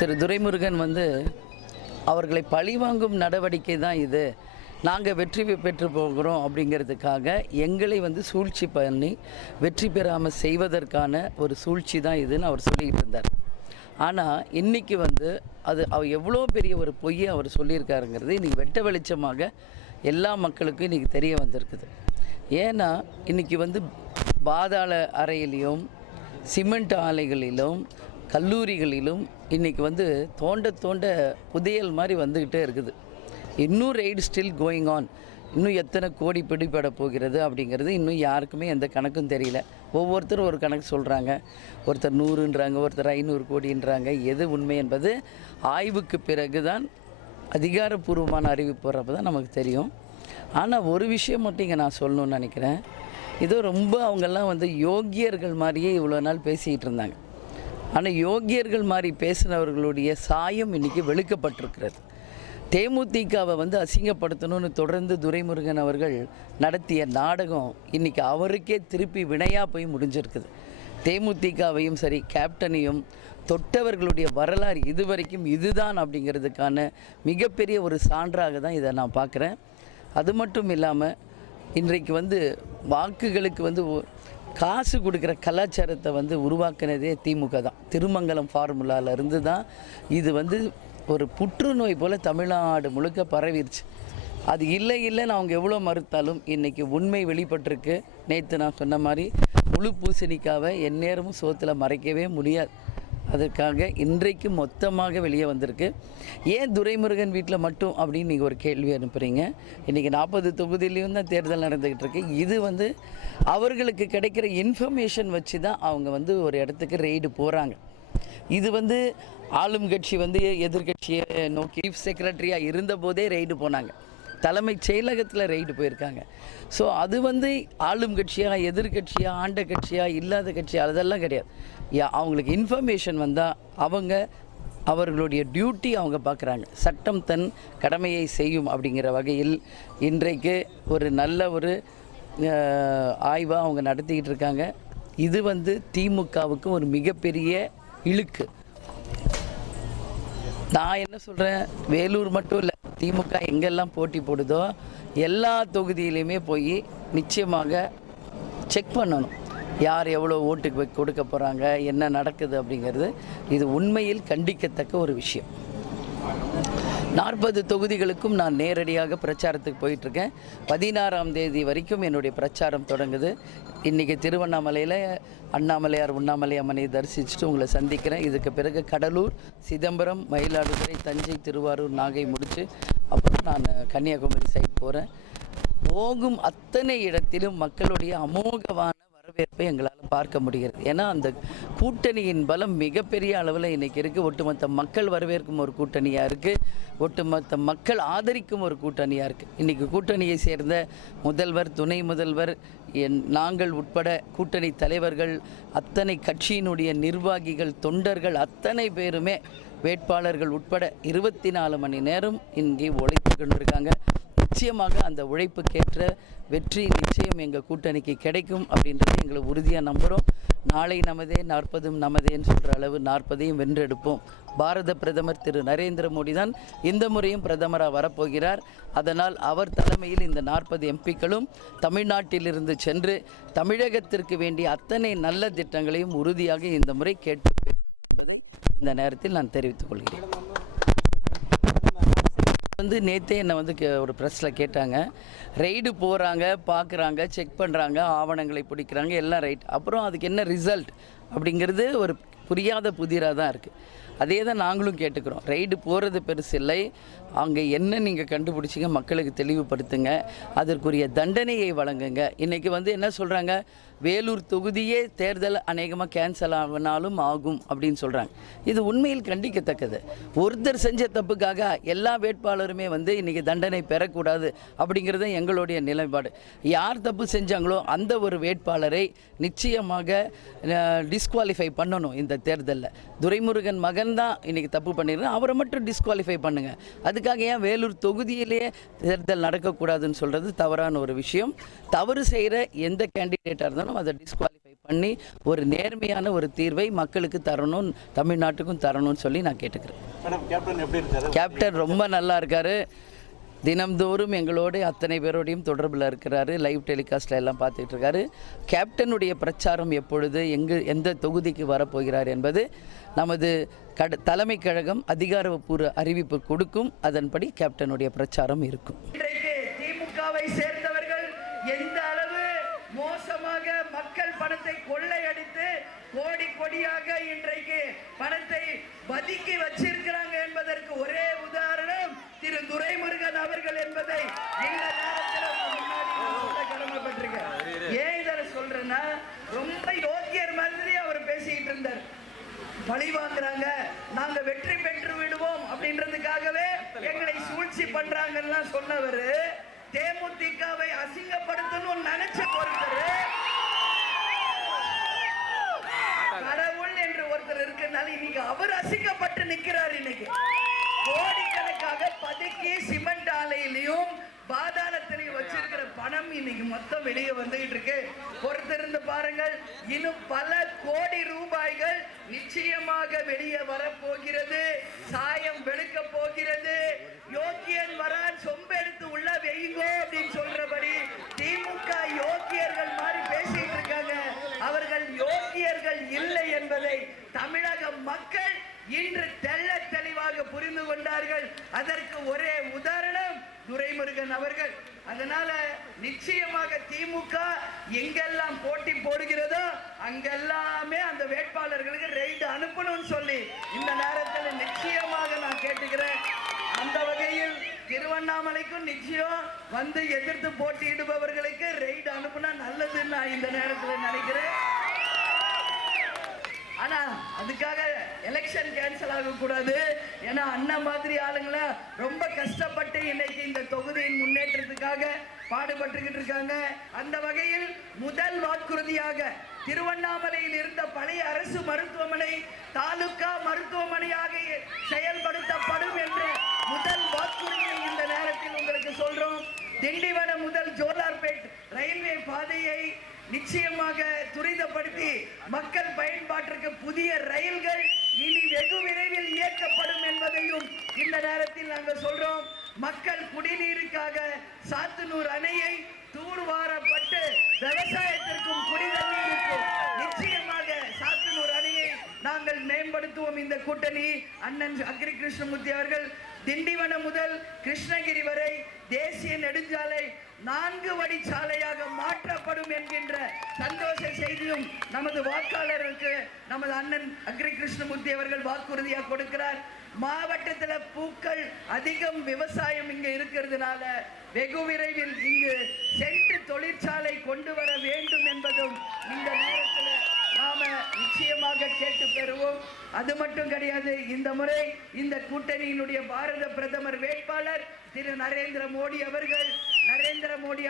திரு துரைமுருகன் அவர்களை பழிவாங்கும் நடவடிக்கை தான் இது, நாங்கள் வெற்றி பெற்று போகிறோம் அப்படிங்கிறதுக்காக எங்களை சூழ்ச்சி பண்ணி வெற்றி பெறாமல் செய்வதற்கான ஒரு சூழ்ச்சி தான் இதுன்னு அவர் சொல்லிக்கிட்டு இருந்தார். ஆனால் இன்றைக்கி அது அவர் எவ்வளோ பெரிய ஒரு பொய்யை அவர் சொல்லியிருக்காருங்கிறது இன்றைக்கி வெட்ட வெளிச்சமாக எல்லா மக்களுக்கும் இன்றைக்கி தெரிய வந்திருக்குது. ஏன்னா இன்றைக்கி பாதாள அறையிலையும் சிமெண்ட் ஆலைகளிலும் கல்லூரிகளிலும் இன்றைக்கி தோண்ட தோண்ட புதையல் மாதிரி வந்துக்கிட்டே இருக்குது. இன்னும் ரெய்டு ஸ்டில் கோயிங் ஆன். இன்னும் எத்தனை கோடி பிடிபட போகிறது அப்படிங்கிறது இன்னும் யாருக்குமே எந்த கணக்கும் தெரியல. ஒவ்வொருத்தரும் ஒரு கணக்கு சொல்கிறாங்க. ஒருத்தர் 100ன்றாங்க, ஒருத்தர் 500 கோடின்றாங்க. எது உண்மை என்பது ஆய்வுக்கு பிறகு தான் அதிகாரப்பூர்வமான அறிவிப்பு வர்றப்போ தான் நமக்கு தெரியும். ஆனால் ஒரு விஷயம் மட்டும் இங்கே நான் சொல்லணும்னு நினைக்கிறேன். இதோ ரொம்ப அவங்கெல்லாம் யோகியர்கள் மாதிரியே இவ்வளோ நாள் பேசிக்கிட்டு இருந்தாங்க. ஆனால் யோகியர்கள் மாதிரி பேசினவர்களுடைய சாயம் இன்றைக்கி வெளுக்கப்பட்டிருக்கிறது. தேமுதிகவை அசிங்கப்படுத்தணும்னு தொடர்ந்து துரைமுருகன் அவர்கள் நடத்திய நாடகம் இன்றைக்கி அவருக்கே திருப்பி வினையாக போய் முடிஞ்சிருக்குது. தேமுதிகவையும் சரி கேப்டனையும் தொட்டவர்களுடைய வரலாறு இதுவரைக்கும் இதுதான் அப்படிங்கிறதுக்கான மிகப்பெரிய ஒரு சான்றாக தான் இதை நான் பார்க்குறேன். அது மட்டும் இல்லாமல் இன்றைக்கு வாக்குகளுக்கு காசு கொடுக்குற கலாச்சாரத்தை உருவாக்குனதே திமுக தான். திருமங்கலம் ஃபார்முலாவிலேருந்து தான் இது ஒரு புற்றுநோய் போல் தமிழ்நாடு முழுக்க பரவிருச்சு. அது இல்லைன்னு அவங்க எவ்வளோ மறுத்தாலும் இன்றைக்கி உண்மை வெளிப்பட்டிருக்கு. நேற்று நான் சொன்ன மாதிரி முழு பூசணிக்காவை எந்நேரமும் சோத்தில் மறைக்கவே முடியாது. அதற்காக இன்றைக்கு மொத்தமாக வெளியே வந்திருக்கு. ஏன் துரைமுருகன் வீட்டில் மட்டும் அப்படின்னு நீங்கள் ஒரு கேள்வி அனுப்புகிறீங்க. இன்றைக்கி 40 தொகுதியிலையும் தான் தேர்தல் நடந்துக்கிட்டு இருக்கு. இது அவர்களுக்கு கிடைக்கிற இன்ஃபர்மேஷன் வச்சு தான் அவங்க ஒரு இடத்துக்கு ரெய்டு போகிறாங்க. இது ஆளும் கட்சி எதிர்கட்சியை நோக்கி சீஃப் செக்ரட்டரியாக இருந்தபோதே ரெய்டு போனாங்க. தலைமைச் செயலகத்தில் ரெய்டு போயிருக்காங்க. ஸோ அது ஆளும் கட்சியாக எதிர்கட்சியாக ஆண்ட கட்சியாக இல்லாத கட்சியாக அதெல்லாம் கிடையாது. அவங்களுக்கு இன்ஃபர்மேஷன் வந்தால் அவர்களுடைய டியூட்டி அவங்க பார்க்குறாங்க. சட்டம் தன் கடமையை செய்யும் அப்படிங்கிற வகையில் இன்றைக்கு ஒரு நல்ல ஒரு ஆய்வாக அவங்க நடத்திக்கிட்டு இருக்காங்க. இது திமுகவுக்கு ஒரு மிகப்பெரிய இழுக்கு. நான் என்ன சொல்கிறேன், வேலூர் மட்டும் இல்லை, திமுக எங்கெல்லாம் போட்டி போடுதோ எல்லா தொகுதியிலையுமே போய் நிச்சயமாக செக் பண்ணணும். யார் எவ்வளோ ஓட்டுக்கு கொடுக்க போகிறாங்க, என்ன நடக்குது அப்படிங்கிறது இது உண்மையில் கண்டிக்கத்தக்க ஒரு விஷயம். 40 தொகுதிகளுக்கும் நான் நேரடியாக பிரச்சாரத்துக்கு போயிட்டுருக்கேன். 16ஆம் தேதி வரைக்கும் என்னுடைய பிரச்சாரம் தொடங்குது. இன்றைக்கி திருவண்ணாமலையில் அண்ணாமலையார் உண்ணாமலை அம்மனை தரிசிச்சுட்டு உங்களை சந்திக்கிறேன். இதுக்கு பிறகு கடலூர், சிதம்பரம், மயிலாடுதுறை, தஞ்சை, திருவாரூர், நாகை முடித்து அப்புறம் நான் கன்னியாகுமரி சைட் போகிறேன். போகும் அத்தனை இடத்திலும் மக்களுடைய அமோகமான வரவேற்பை எங்களால் பார்க்க முடிகிறது. ஏன்னா அந்த கூட்டணியின் பலம் மிகப்பெரிய அளவில் இன்றைக்கி இருக்குது. ஒட்டுமொத்த மக்கள் வரவேற்கும் ஒரு கூட்டணியாக இருக்குது. ஒட்டுமொத்த மக்கள் ஆதரிக்கும் ஒரு கூட்டணியாக இருக்குது. இன்றைக்கி கூட்டணியை சேர்ந்த முதல்வர், துணை முதல்வர், நாங்கள் உட்பட கூட்டணி தலைவர்கள், அத்தனை கட்சியினுடைய நிர்வாகிகள், தொண்டர்கள் அத்தனை பேருமே வேட்பாளர்கள் உட்பட 24 மணி நேரம் இங்கே உழைத்து கொண்டிருக்காங்க. நிச்சயமாக அந்த உழைப்புக்கேற்ற வெற்றி நிச்சயம் எங்கள் கூட்டணிக்கு கிடைக்கும் அப்படின்றது எங்களை உறுதியாக நம்புகிறோம். நாளை நமதே 40ம் நமதேன்னு சொல்கிற அளவு 40ஐயும் வென்றெடுப்போம். பாரத பிரதமர் திரு நரேந்திர மோடி தான் இந்த முறையும் பிரதமராக வரப்போகிறார். அதனால் அவர் தலைமையில் இந்த 40 எம்பிக்களும் தமிழ்நாட்டிலிருந்து சென்று தமிழகத்திற்கு வேண்டிய அத்தனை நல்ல திட்டங்களையும் உறுதியாக இந்த முறை கேட்டு இந்த நேரத்தில் நான் தெரிவித்துக் கொள்கிறேன். நேற்றே என்னை ஒரு ப்ரெஸ்ஸில் கேட்டாங்க. ரெய்டு போகிறாங்க, பார்க்குறாங்க, செக் பண்ணுறாங்க, ஆவணங்களை பிடிக்கிறாங்க, எல்லாம் ரைட். அப்புறம் அதுக்கு என்ன ரிசல்ட் அப்படிங்கிறது ஒரு புரியாத புதிராக தான் இருக்குது. அதே தான் நாங்களும் கேட்டுக்கிறோம். ரெய்டு போகிறது பெருசு இல்லை, அங்கே என்ன நீங்கள் கண்டுபிடிச்சிங்க மக்களுக்கு தெளிவுபடுத்துங்க, அதற்குரிய தண்டனையை வழங்குங்க. இன்றைக்கி என்ன சொல்கிறாங்க, வேலூர் தொகுதியே தேர்தல் அநேகமாக கேன்சல் ஆகினாலும் ஆகும் அப்படின்னு சொல்கிறாங்க. இது உண்மையில் கண்டிக்கத்தக்கது. ஒருத்தர் செஞ்ச தப்புக்காக எல்லா வேட்பாளருமே இன்றைக்கி தண்டனை பெறக்கூடாது அப்படிங்கிறது எங்களுடைய நிலைப்பாடு. யார் தப்பு செஞ்சாங்களோ அந்த ஒரு வேட்பாளரை நிச்சயமாக டிஸ்குவாலிஃபை பண்ணணும். இந்த தேர்தலில் துரைமுருகன் மகன் தான் இன்றைக்கி தப்பு பண்ணிடுறேன், அவரை மட்டும் டிஸ்குவாலிஃபை பண்ணுங்கள். அதுக்காக ஏன் வேலூர் தொகுதியிலேயே தேர்தல் நடக்கக்கூடாதுன்னு சொல்கிறது தவறான ஒரு விஷயம். தவறு செய்கிற எந்த கேண்டிடேட்டாக இருந்தாலும் அதை டிஸ்குவாலிஃபை பண்ணி ஒரு நேர்மையான ஒரு தீர்வை மக்களுக்கு தரணும், தமிழ்நாட்டுக்கும் தரணும்னு சொல்லி நான் கேட்டுக்கிறேன். கேப்டன் எப்படி இருக்காரு? கேப்டன் ரொம்ப நல்லா இருக்காரு. தினம்தோறும் எங்களோடு அத்தனை பேரோடையும் தொடர்பில் இருக்கிறாரு. லைவ் டெலிகாஸ்ட்டில் எல்லாம் பார்த்துட்டு இருக்காரு. கேப்டனுடைய பிரச்சாரம் எப்பொழுது எந்த தொகுதிக்கு வரப்போகிறார் என்பது நமது தலைமை கழகம் அதிகாரப்பூர்வ அறிவிப்பு கொடுக்கும். அதன்படி கேப்டனுடைய பிரச்சாரம் இருக்கும். இன்றைக்கு திமுகவை சேர்ந்தவர்கள் எந்த அளவு மோசமாக மக்கள் பணத்தை கொள்ளையடித்து கோடி கோடியாக இன்றைக்கு பணத்தை பதுக்கி வச்சிருக்கிறாங்க என்பதற்கு ஒரே உதாரணம் திரு துரைமுருகன் அவர்கள் என்பதை இந்த நேரத்தில் முன்னாடி சொல்ல கடமைப்பட்டிருக்கேன். ஏன் இதை சொல்றேன்னா, ரொம்ப யோக்கியர் மாதிரி அவர் பேசிட்டு இருந்தார். பழி வாங்குறாங்க, நாங்க வெற்றி பெற்று விடுவோம் அப்படின்றதுக்காகவே எங்களை சூழ்ச்சி பண்றாங்கன்னா சொன்னவர், தேமுதிகவை அசிங்கப்படுத்தணும்னு நினைச்ச ஒருத்தர், கடவுள் என்று ஒருத்தர் இருக்கிறனால இன்னைக்கு அவர் அசிங்கப்பட்டு நிக்கிறார். இன்னைக்கு கோடிக்கணக்காக பதுக்கி சிமெண்ட் ஆலையிலையும் பாதாளத்திலையும் வச்சிருக்கிற பணம் இன்னைக்கு மொத்தம் வெளியே வந்துகிட்டு இருக்கு. பொறுத்திருந்து பாருங்கள், இன்னும் பல கோடி ரூபாய்கள் நிச்சயமாக வெளியே வரப்போகிறது. சாயம் வெளுக்க போகிறது. யோக்கியன் வரான், சொம்பெடுத்து உள்ள வெயிங்கோ அப்படின்னு சொல்றபடி திமுக யோக்கியர்கள் மாதிரி பேசிட்டு இருக்காங்க. அவர்கள் யோக்கியர்கள் இல்லை என்பதை தமிழக மக்கள் இன்று தெள்ள தெளிவாக புரிந்து கொண்டார்கள். அதற்கு ஒரே உதாரணம் துரைமுருகன் அவர்கள். அதனால நிச்சயமாக திமுக எங்கெல்லாம் போட்டி போடுகிறதோ அங்கெல்லாமே அந்த வேட்பாளர்களுக்கு ரெய்டு அனுப்பணும்னு சொல்லி இந்த நேரத்தில் நிச்சயமாக நான் கேட்டுக்கிறேன். அந்த வகையில் திருவண்ணாமலைக்கும் நிச்சயம் வந்து எதிர்த்து போட்டியிடுபவர்களுக்கு ரெய்டு அனுப்புனா நல்லதுன்னு நான் இந்த நேரத்தில் நினைக்கிறேன். ஆனா அதுக்காக எலெக்ஷன் கேன்சல் ஆகக்கூடாது. ஏன்னா அண்ணா மாதிரி ஆளுங்களை ரொம்ப கஷ்டப்பட்டு இன்னைக்கு இந்த தொகுதியின் முன்னேற்றத்துக்காக பாடுபட்டுக்கிட்டு இருக்காங்க. அந்த வகையில் முதல் வாக்குறுதியாக திருவண்ணாமலையில் இருந்த பழைய அரசு மருத்துவமனை தாலுகா மருத்துவமனையாக செயல்படுத்தப்படும் என்ற முதல் வாக்குறுதியை இந்த நேரத்தில் உங்களுக்கு சொல்றோம். திண்டிவனம் முதல் ஜோலார்பேட் ரயில்வே பாதையை நிச்சயமாக துரிதப்படுத்தி மக்கள் பயன்பாட்டிற்கு புதிய ரயில்கள் இனி வெகு விரைவில் இயக்கப்படும் என்பதையும் இந்த நேரத்தில் நாங்கள் சொல்றோம். மக்கள் குடிநீருக்காக சாத்தனூர் அணையை தூர்வாரப்பட்டு விவசாயத்திற்கும் குடிநீருக்கும் நிச்சயமாக சாத்தனூர் அணையை நாங்கள் மேம்படுத்துவோம். இந்த கூட்டணி அண்ணன் அக்ரி கிருஷ்ணமூர்த்தி அவர்கள் திண்டிவனம் முதல் கிருஷ்ணகிரி வரை தேசிய நெடுஞ்சாலை 4 வழி சாலையாக மாற்றப்படும் என்கின்ற சந்தோஷ செய்தியும் நமது வாக்காளருக்கு நமது அண்ணன் அக்ரி கிருஷ்ணமூர்த்தி அவர்கள் வாக்குறுதியாக கொடுக்கிறார். மாவட்டத்தில் பூக்கள் அதிகம் விவசாயம் இங்க இருக்கிறதுனால வெகு விரைவில் இங்கு சென்று தொழிற்சாலை கொண்டு வர வேண்டும் என்பதும் இந்த நேரத்தில் நாம நிச்சயமாக கேட்டு பெறுவோம். அது மட்டும் கிடையாது, இந்த முறை இந்த கூட்டணியினுடைய பாரத பிரதமர் வேட்பாளர் திரு நரேந்திர மோடி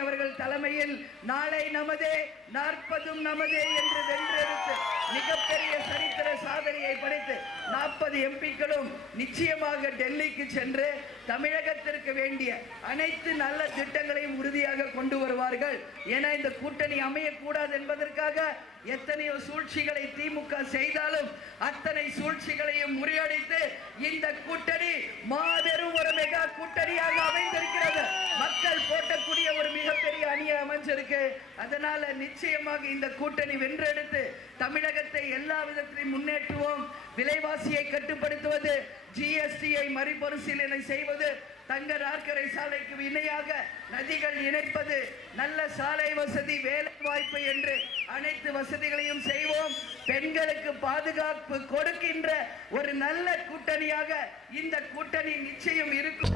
அவர்கள் தலைமையில் நாளை நமதே 40 நமதே என்று வென்றெடுத்து மிகப்பெரிய சரித்திர சாதனையை படைத்து 40 எம்பிக்களும் நிச்சயமாக டெல்லிக்கு சென்று தமிழகத்திற்கு வேண்டிய அனைத்து நல்ல திட்டங்களையும் உறுதியாக கொண்டு வருவார்கள். ஏன்னா இந்த கூட்டணி அமையக்கூடாது என்பதற்காக எத்தனையோ சூழ்ச்சிகளை திமுக செய்தாலும் அத்தனை சூழ்ச்சிகளையும் முறியடித்து இந்த கூட்டணி மாபெரும் ஒரு மெகா கூட்டணியாக அமைந்திருக்கிறது. மக்கள் போட்டக்கூடிய ஒரு மிகப்பெரிய அணியை அமைஞ்சிருக்கு. அதனால நிச்சயமாக இந்த கூட்டணி வென்றெடுத்து தமிழகத்தை எல்லா விதத்திலும் முன்னேற்றுவோம். விலைவாசியை கட்டுப்படுத்துவது, ஜிஎஸ்டியை மறுபரிசீலனை செய்வது, தங்க நாற்கரை சாலைக்கு இணையாக நதிகள் இணைப்பது, நல்ல சாலை வசதி, வேலை வாய்ப்பு என்று அனைத்து வசதிகளையும் செய்வோம். பெண்களுக்கு பாதுகாப்பு கொடுக்கின்ற ஒரு நல்ல கூட்டணியாக இந்த கூட்டணி நிச்சயம் இருக்கும்.